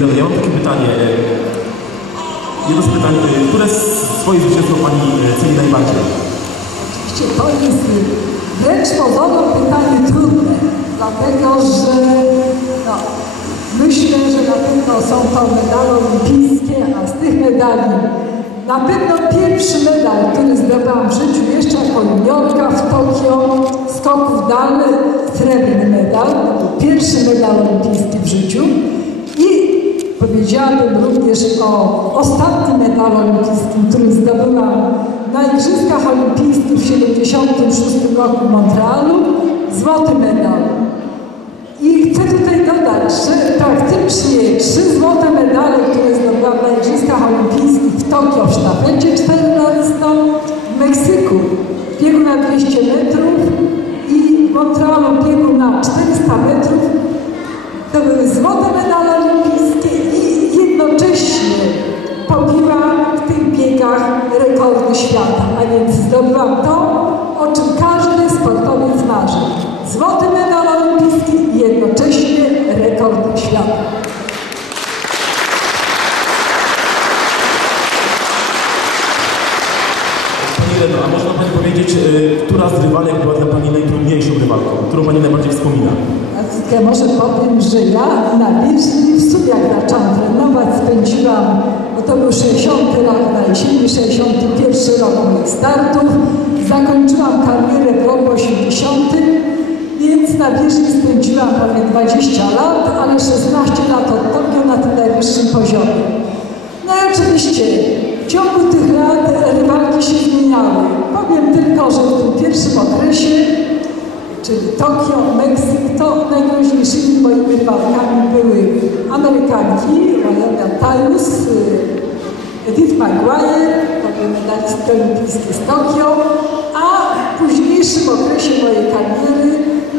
pytanie. e, Jedno z pytań, e, które z swoje zwycięstwo Pani e, ceni najbardziej? Oczywiście to jest wręcz pozorom pytanie trudne, dlatego że no, myślę, że na pewno są to medale olimpijskie, a z tych medali na pewno pierwszy medal, który zdobyłam w życiu jeszcze jako juniorka w Tokio, skoków dalnych, srebrny medal, to pierwszy medal olimpijski w życiu powiedziałabym również o ostatnim medalu olimpijskim, który zdobyłam na Igrzyskach Olimpijskich w 1976 roku w Montrealu, złoty medal. I chcę tutaj dodać, że praktycznie trzy złote medale, które zdobyłam na Igrzyskach Olimpijskich w Tokio w sztafecie 14, w Meksyku w biegu na 200 metrów i w Montrealu biegu na 400 metrów, to były złote medale olimpijskie świata, a więc zdobyłam to, o czym każdy sportowiec marzy. Złoty medal olimpijski i jednocześnie rekord świata. Pani Leno, a można Pani powiedzieć, e, która z rywalek była dla Pani najtrudniejszą rywalką? Którą Pani najbardziej wspomina? Ja może powiem, że ja na bieżni w sumie jak zaczęłam trenować, spędziłam, to był 60 rok na jesieni, 61 rok moich startów. Zakończyłam karierę w roku 80, więc na bieżni spędziłam prawie 20 lat, ale 16 lat Tokio na tym najwyższym poziomie. No i oczywiście w ciągu tych lat rywalki się zmieniały. Powiem tylko, że w tym pierwszym okresie czyli Tokio, Meksyk, to najgroźniejszymi moimi rywalkami były Amerykanki, Valeria Tajus, Edith Maguire, medalistki olimpijskie z Tokio, a w późniejszym okresie mojej kariery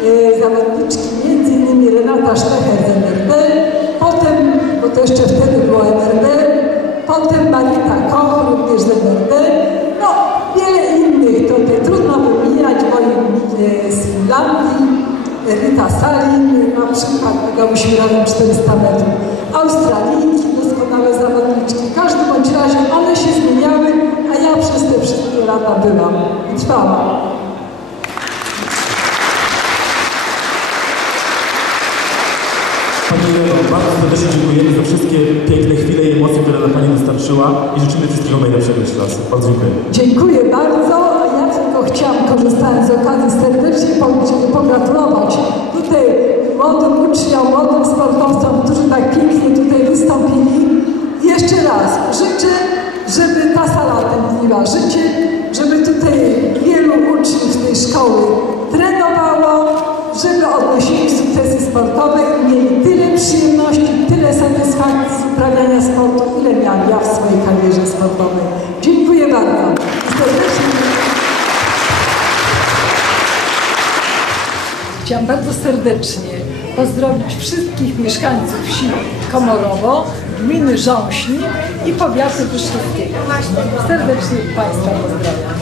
e, zawodniczki m.in. Renata Sztecher z MRD, potem, bo to jeszcze wtedy było MRD, potem Marita Koch również z MRD, no wiele innych, to te trudno wymieniać, moim e, z Finlandii, Rita Salin, na przykład biegałyśmy razem 400 metrów. Australijki, byłam i trwałam. Pani Leno, bardzo serdecznie dziękujemy za wszystkie piękne chwile i emocje, które dla Pani dostarczyła i życzymy wszystkiego najlepszego jeszcze raz. Bardzo dziękuję. Dziękuję bardzo. Ja tylko chciałam, korzystając z okazji, serdecznie po- pogratulować tutaj młodym uczniom, młodym sportowcom, którzy tak szkoły trenowało, żeby odnosili sukcesy sportowe i mieli tyle przyjemności, tyle satysfakcji z uprawiania sportu, ile miałam ja w swojej karierze sportowej. Dziękuję bardzo. Chciałam bardzo serdecznie pozdrowić wszystkich mieszkańców wsi Komorowo, gminy Rząśni i powiatu Wyszkowskiego. Serdecznie Państwa pozdrawiam.